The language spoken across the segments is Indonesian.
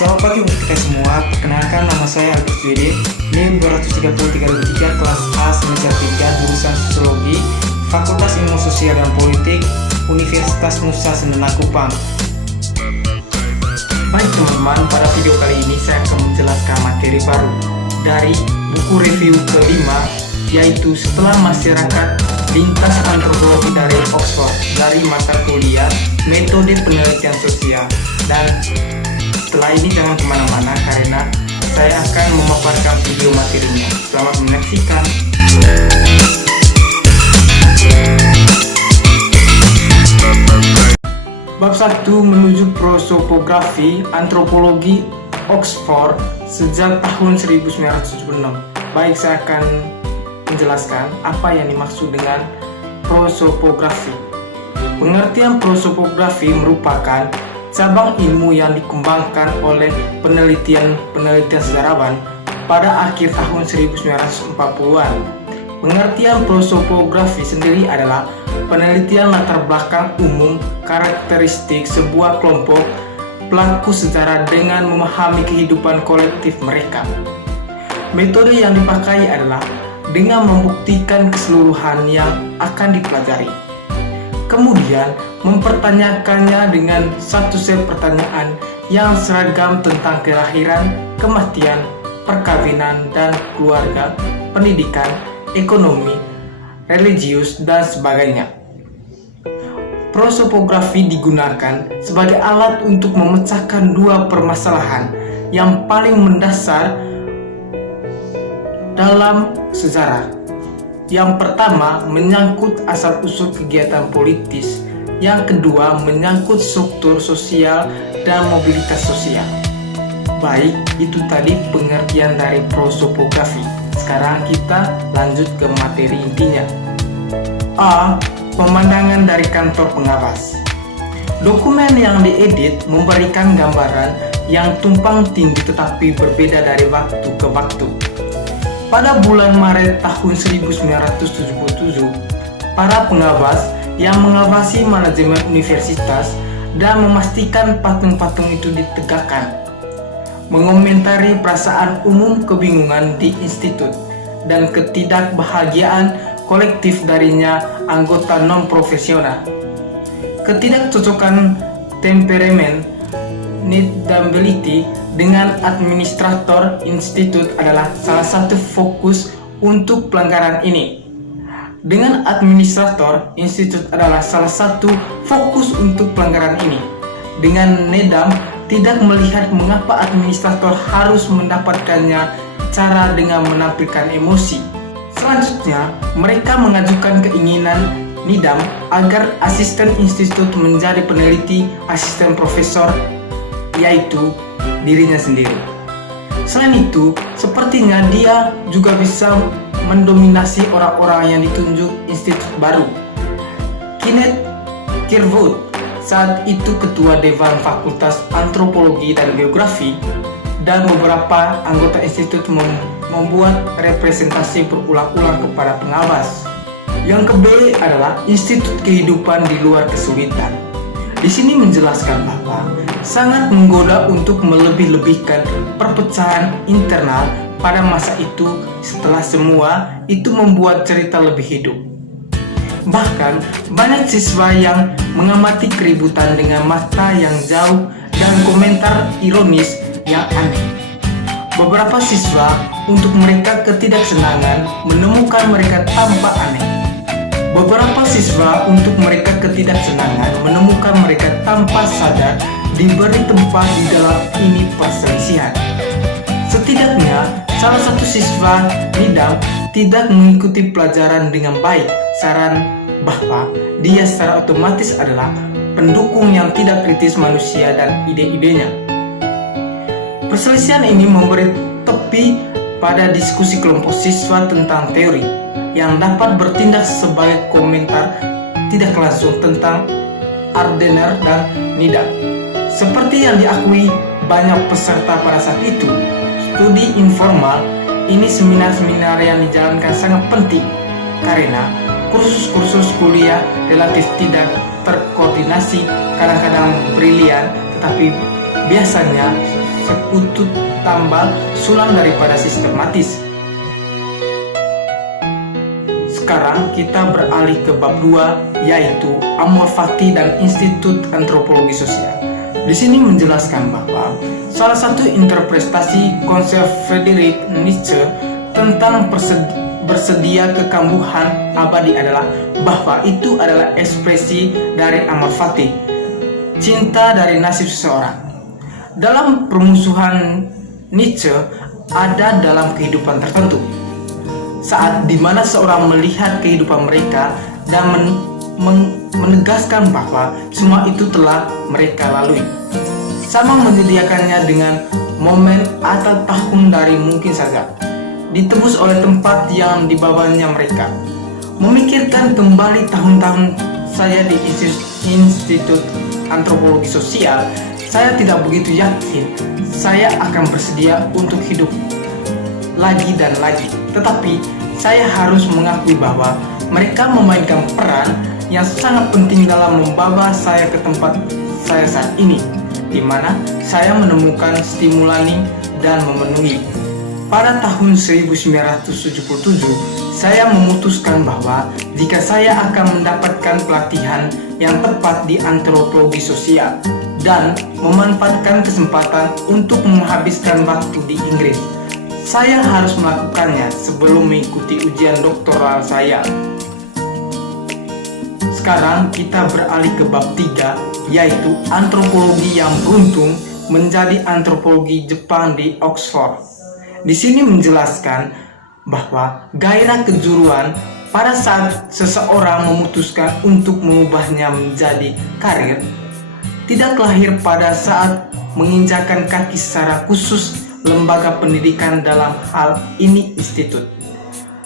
Selamat pagi untuk kita semua. Perkenalkan, nama saya Agus Dwidin, NIM 233 kelas A semester 3, jurusan Sosiologi, Fakultas Ilmu Sosial dan Politik, Universitas Nusa Sendana Kupang. Baik teman-teman, pada video kali ini saya akan menjelaskan materi baru dari buku review kelima, yaitu Setelah Masyarakat Lintas Antropologi dari Oxford, dari mata kuliah Metode Penelitian Sosial. Dan setelah ini jangan kemana-mana karena saya akan memaparkan video materinya. Selamat menyaksikan. Bab 1 menuju prosopografi antropologi Oxford sejak tahun 1976. Baik, saya akan menjelaskan apa yang dimaksud dengan prosopografi. Pengertian prosopografi merupakan cabang ilmu yang dikembangkan oleh penelitian sejarawan pada akhir tahun 1940-an. Pengertian prosopografi sendiri adalah penelitian latar belakang umum karakteristik sebuah kelompok pelaku sejarah dengan memahami kehidupan kolektif mereka. Metode yang dipakai adalah dengan membuktikan keseluruhan yang akan dipelajari, kemudian mempertanyakannya dengan satu set pertanyaan yang seragam tentang kelahiran, kematian, perkawinan dan keluarga, pendidikan, ekonomi, religius, dan sebagainya. Prosopografi digunakan sebagai alat untuk memecahkan dua permasalahan yang paling mendasar dalam sejarah. Yang pertama menyangkut asal-usul kegiatan politis, yang kedua menyangkut struktur sosial dan mobilitas sosial. Baik, itu tadi pengertian dari prosopografi. Sekarang kita lanjut ke materi intinya. A. Pemandangan dari kantor pengawas. Dokumen yang diedit memberikan gambaran yang tumpang tindih tetapi berbeda dari waktu ke waktu. Pada bulan Maret tahun 1977, para pengawas yang mengawasi manajemen universitas dan memastikan patung-patung itu ditegakkan, mengomentari perasaan umum kebingungan di institut dan ketidakbahagiaan kolektif darinya anggota non-profesional. Ketidakcocokan temperamen, needability dengan administrator institut adalah salah satu fokus untuk pelanggaran ini. Dengan administrator institut adalah salah satu fokus untuk pelanggaran ini. Dengan Nedam tidak melihat mengapa administrator harus mendapatkannya cara dengan menampilkan emosi. Selanjutnya, mereka mengajukan keinginan Nidam agar asisten institut menjadi peneliti asisten profesor, yaitu dirinya sendiri. Selain itu, sepertinya dia juga bisa mendominasi orang-orang yang ditunjuk institut baru. Kenneth Kirkwood, saat itu ketua Dewan Fakultas Antropologi dan Geografi, dan beberapa anggota institut membuat representasi berulang-ulang kepada pengawas. Yang ke-B adalah Institut Kehidupan di Luar Kesulitan. Di sini menjelaskan bahwa sangat menggoda untuk melebih-lebihkan perpecahan internal pada masa itu setelah semua itu membuat cerita lebih hidup. Bahkan banyak siswa yang mengamati keributan dengan mata yang jauh dan komentar ironis yang aneh. Beberapa siswa untuk mereka ketidaksenangan menemukan mereka tampak aneh. Beberapa siswa untuk mereka ketidaksenangan menemukan mereka tanpa sadar diberi tempat di dalam ini perselisihan. Setidaknya salah satu siswa Nidam tidak mengikuti pelajaran dengan baik. Saran bahwa dia secara otomatis adalah pendukung yang tidak kritis manusia dan ide-idenya. Perselisihan ini memberi tepi pada diskusi kelompok siswa tentang teori yang dapat bertindak sebagai komentar tidak langsung tentang Ardener dan Nidam. Seperti yang diakui banyak peserta pada saat itu, studi informal ini seminar-seminar yang dijalankan sangat penting karena kursus-kursus kuliah relatif tidak terkoordinasi, kadang-kadang brilian, tetapi biasanya bersekutu tambal sulam daripada sistematis. Sekarang kita beralih ke bab 2, yaitu Amor Fati dan Institut Antropologi Sosial. Di sini menjelaskan bahwa salah satu interpretasi konsep Friedrich Nietzsche tentang bersedia kekambuhan abadi adalah bahwa itu adalah ekspresi dari Amor Fati, cinta dari nasib seseorang. Dalam permusuhan Nietzsche ada dalam kehidupan tertentu, saat dimana seorang melihat kehidupan mereka dan menegaskan bahwa semua itu telah mereka lalui, sama menyediakannya dengan momen atau tahun dari mungkin saja ditebus oleh tempat yang dibawanya mereka. Memikirkan kembali tahun-tahun saya di Institut Antropologi Sosial, saya tidak begitu yakin saya akan bersedia untuk hidup lagi dan lagi. Tetapi saya harus mengakui bahwa mereka memainkan peran yang sangat penting dalam membawa saya ke tempat saya saat ini, di mana saya menemukan stimulani dan memenuhi. Pada tahun 1977, saya memutuskan bahwa jika saya akan mendapatkan pelatihan yang tepat di antropologi sosial dan memanfaatkan kesempatan untuk menghabiskan waktu di Inggris, saya harus melakukannya sebelum mengikuti ujian doktoral saya. Sekarang kita beralih ke bab 3, yaitu antropologi yang beruntung menjadi antropologi Jepang di Oxford. Di sini menjelaskan bahwa gairah kejuruan pada saat seseorang memutuskan untuk mengubahnya menjadi karir tidak lahir pada saat menginjakan kaki secara khusus lembaga pendidikan, dalam hal ini institut.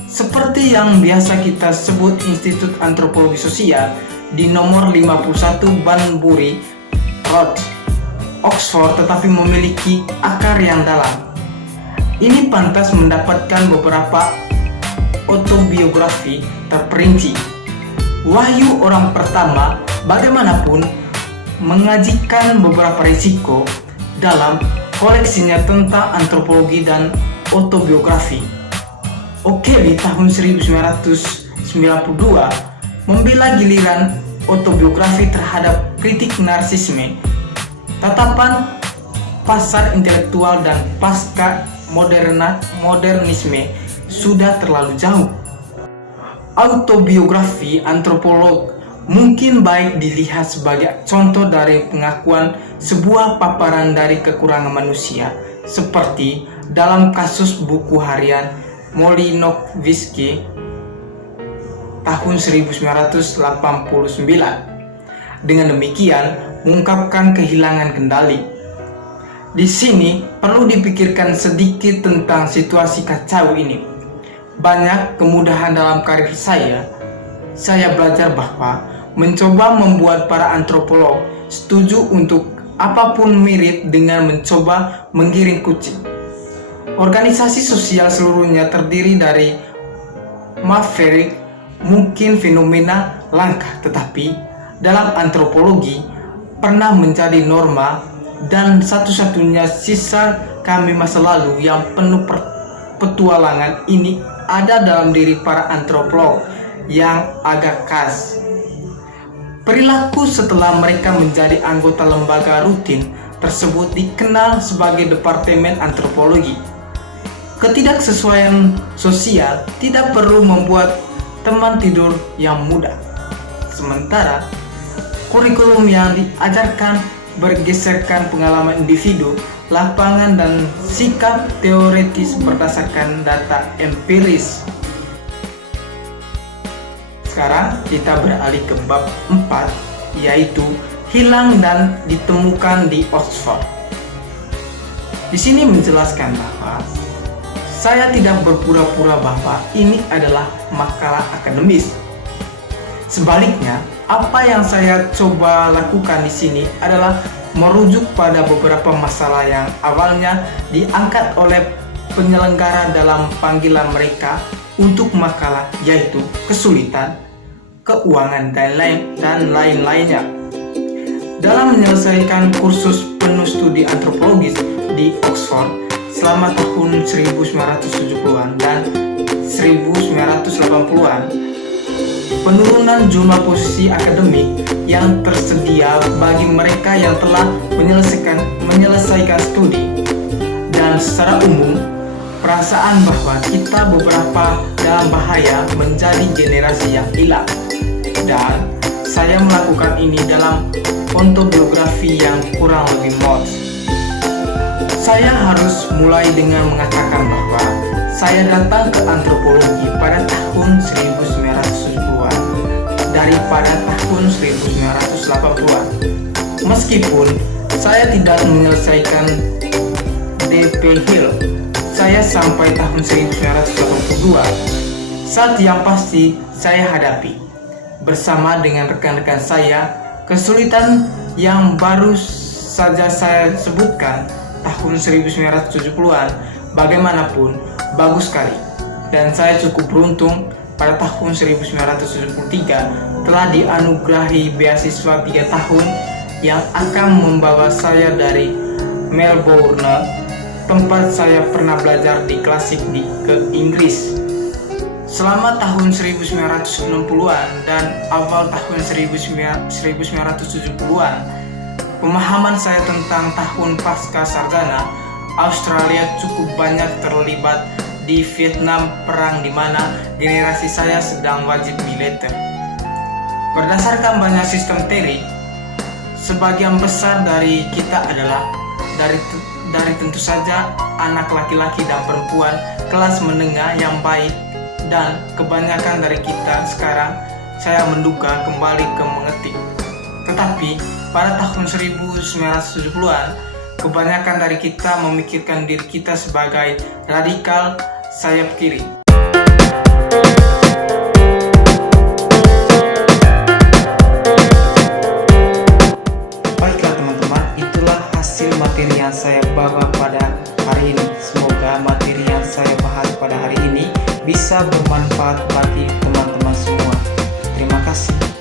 Seperti yang biasa kita sebut Institut Antropologi Sosial di nomor 51 Banbury Road, Oxford, tetapi memiliki akar yang dalam. Ini pantas mendapatkan beberapa autobiografi terperinci. Wahyu orang pertama bagaimanapun mengajikan beberapa risiko dalam koleksinya tentang antropologi dan autobiografi. O'Kelly tahun 1992 membela giliran autobiografi terhadap kritik narsisme, tatapan pasar intelektual dan pasca modernisme sudah terlalu jauh. Autobiografi antropolog mungkin baik dilihat sebagai contoh dari pengakuan sebuah paparan dari kekurangan manusia, seperti dalam kasus buku harian Molinowiecki tahun 1989. Dengan demikian mengungkapkan kehilangan kendali. Di sini perlu dipikirkan sedikit tentang situasi kacau ini. Banyak kemudahan dalam karir saya belajar bahwa mencoba membuat para antropolog setuju untuk apapun mirip dengan mencoba menggiring kucing. Organisasi sosial seluruhnya terdiri dari maverick, mungkin fenomena langka, tetapi dalam antropologi pernah menjadi norma, dan satu-satunya sisa kami masa lalu yang penuh petualangan ini ada dalam diri para antropolog yang agak khas. Perilaku setelah mereka menjadi anggota lembaga rutin tersebut dikenal sebagai Departemen Antropologi. Ketidaksesuaian sosial tidak perlu membuat teman tidur yang mudah. Sementara kurikulum yang diajarkan bergeserkan pengalaman individu, lapangan, dan sikap teoritis berdasarkan data empiris. Sekarang kita beralih ke bab 4, yaitu hilang dan ditemukan di Oxford. Di sini menjelaskan bahwa saya tidak berpura-pura bahwa ini adalah makalah akademis. Sebaliknya, apa yang saya coba lakukan di sini adalah merujuk pada beberapa masalah yang awalnya diangkat oleh penyelenggara dalam panggilan mereka untuk makalah, yaitu kesulitan, keuangan, dan lain-lainnya. Dalam menyelesaikan kursus penuh studi antropologis, di Oxford selama tahun 1970-an dan 1980-an. Penurunan jumlah posisi akademik yang tersedia bagi mereka yang telah menyelesaikan studi, dan secara umum perasaan bahwa kita beberapa dalam bahaya menjadi generasi yang hilang. Dan saya melakukan ini dalam ontobiografi yang kurang lebih modest. Saya harus mulai dengan mengatakan bahwa saya datang ke antropologi pada tahun 1970-an daripada tahun 1980-an. Meskipun saya tidak menyelesaikan D.P. Hill, saya sampai tahun 1982. Saat yang pasti saya hadapi bersama dengan rekan-rekan saya kesulitan yang baru saja saya sebutkan. Tahun 1970-an bagaimanapun bagus sekali, dan saya cukup beruntung pada tahun 1973 telah dianugerahi beasiswa 3 tahun yang akan membawa saya dari Melbourne, tempat saya pernah belajar di klasik ke Inggris. Selama tahun 1960-an dan awal tahun 1970-an, pemahaman saya tentang tahun pasca sarjana Australia cukup banyak terlibat di Vietnam Perang, di mana generasi saya sedang wajib militer. Berdasarkan banyak sistem teori, sebagian besar dari kita adalah dari tentu saja anak laki-laki dan perempuan kelas menengah yang baik, dan kebanyakan dari kita sekarang saya menduga kembali ke mengetik. Tetapi pada tahun 1970-an, kebanyakan dari kita memikirkan diri kita sebagai radikal sayap kiri. Baiklah teman-teman, itulah hasil materi yang saya bawa pada hari ini. Semoga materi yang saya bahas pada hari ini bisa bermanfaat bagi teman-teman semua. Terima kasih.